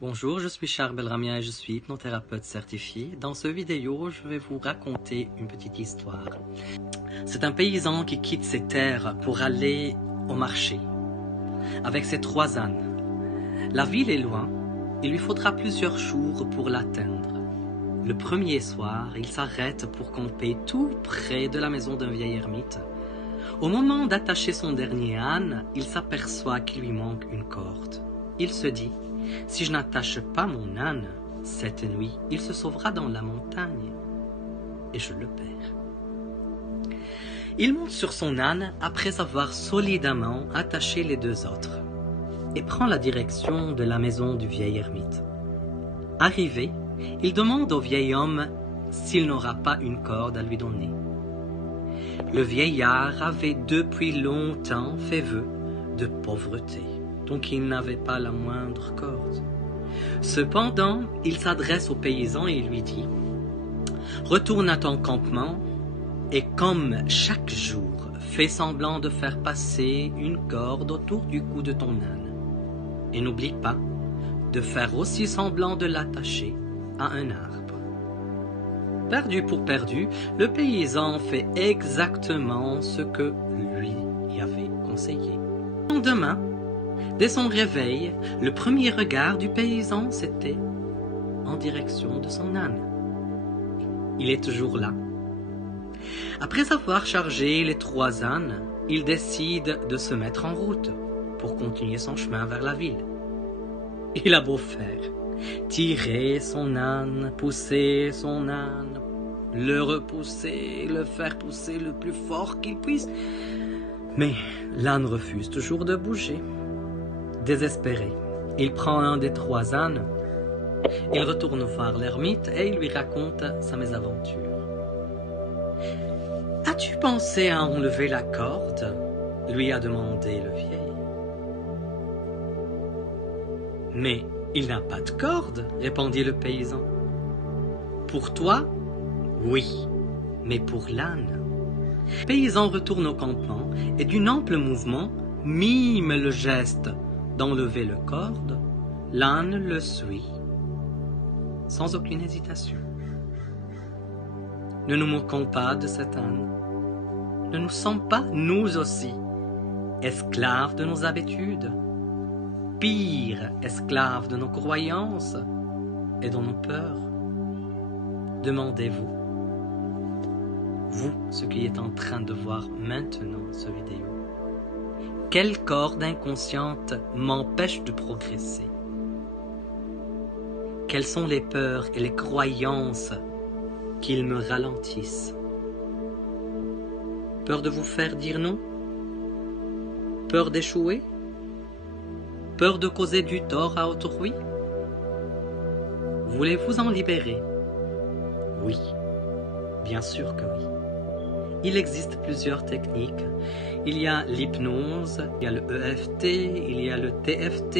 Bonjour, je suis Charles Belramia et je suis hypnothérapeute certifié. Dans cette vidéo, je vais vous raconter une petite histoire. C'est un paysan qui quitte ses terres pour aller au marché avec ses 3 ânes. La ville est loin, il lui faudra plusieurs jours pour l'atteindre. Le premier soir, il s'arrête pour camper tout près de la maison d'un vieil ermite. Au moment d'attacher son dernier âne, il s'aperçoit qu'il lui manque une corde. Il se dit: si je n'attache pas mon âne, cette nuit, il se sauvera dans la montagne, et je le perds. Il monte sur son âne après avoir solidement attaché les 2 autres, et prend la direction de la maison du vieil ermite. Arrivé, il demande au vieil homme s'il n'aura pas une corde à lui donner. Le vieillard avait depuis longtemps fait vœu de pauvreté, donc il n'avait pas la moindre corde. Cependant, il s'adresse au paysan et lui dit: retourne à ton campement et, comme chaque jour, fais semblant de faire passer une corde autour du cou de ton âne. Et n'oublie pas de faire aussi semblant de l'attacher à un arbre. Perdu pour perdu, le paysan fait exactement ce que lui y avait conseillé. Le lendemain, dès son réveil, le premier regard du paysan, c'était en direction de son âne. Il est toujours là. Après avoir chargé les 3 ânes, il décide de se mettre en route pour continuer son chemin vers la ville. Il a beau faire, tirer son âne, pousser son âne, le repousser, le faire pousser le plus fort qu'il puisse, mais l'âne refuse toujours de bouger. Désespéré, il prend un des 3 ânes, il retourne voir l'ermite et il lui raconte sa mésaventure. « As-tu pensé à enlever la corde ?» lui a demandé le vieil. « Mais il n'a pas de corde, » répondit le paysan. « Pour toi, oui, mais pour l'âne. » Le paysan retourne au campement et d'un ample mouvement mime le geste d'enlever le corde. L'âne le suit sans aucune hésitation. Ne nous moquons pas de cet âne. Ne nous sommes pas, nous aussi, esclaves de nos habitudes, pire, esclaves de nos croyances et de nos peurs. Demandez-vous, vous, ce qui est en train de voir maintenant cette vidéo, quelle corde inconsciente m'empêche de progresser? Quelles sont les peurs et les croyances qui me ralentissent? Peur de vous faire dire non? Peur d'échouer? Peur de causer du tort à autrui? Voulez-vous en libérer? Oui, bien sûr que oui. Il existe plusieurs techniques. Il y a l'hypnose, il y a le EFT, il y a le TFT,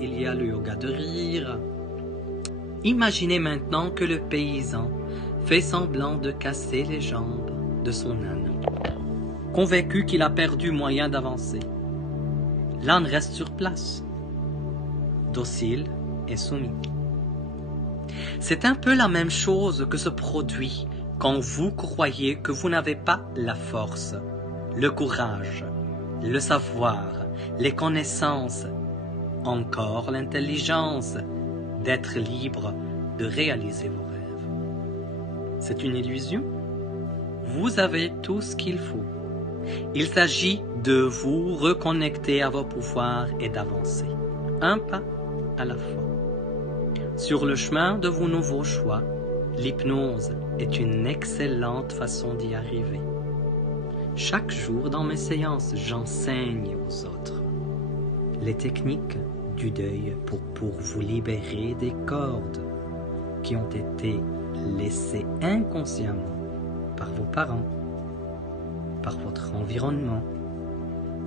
il y a le yoga de rire. Imaginez maintenant que le paysan fait semblant de casser les jambes de son âne, convaincu qu'il a perdu moyen d'avancer. L'âne reste sur place, docile et soumis. C'est un peu la même chose que se produit quand vous croyez que vous n'avez pas la force, le courage, le savoir, les connaissances, encore l'intelligence d'être libre de réaliser vos rêves. C'est une illusion. Vous avez tout ce qu'il faut. Il s'agit de vous reconnecter à vos pouvoirs et d'avancer, un pas à la fois. Sur le chemin de vos nouveaux choix, l'hypnose est une excellente façon d'y arriver. Chaque jour dans mes séances, j'enseigne aux autres les techniques du deuil pour vous libérer des cordes qui ont été laissées inconsciemment par vos parents, par votre environnement,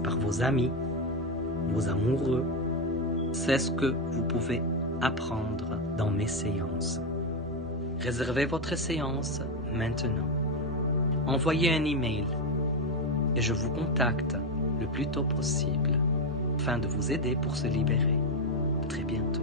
par vos amis, vos amoureux. C'est ce que vous pouvez apprendre dans mes séances. Réservez votre séance maintenant. Envoyez un email et je vous contacte le plus tôt possible afin de vous aider pour se libérer. À très bientôt.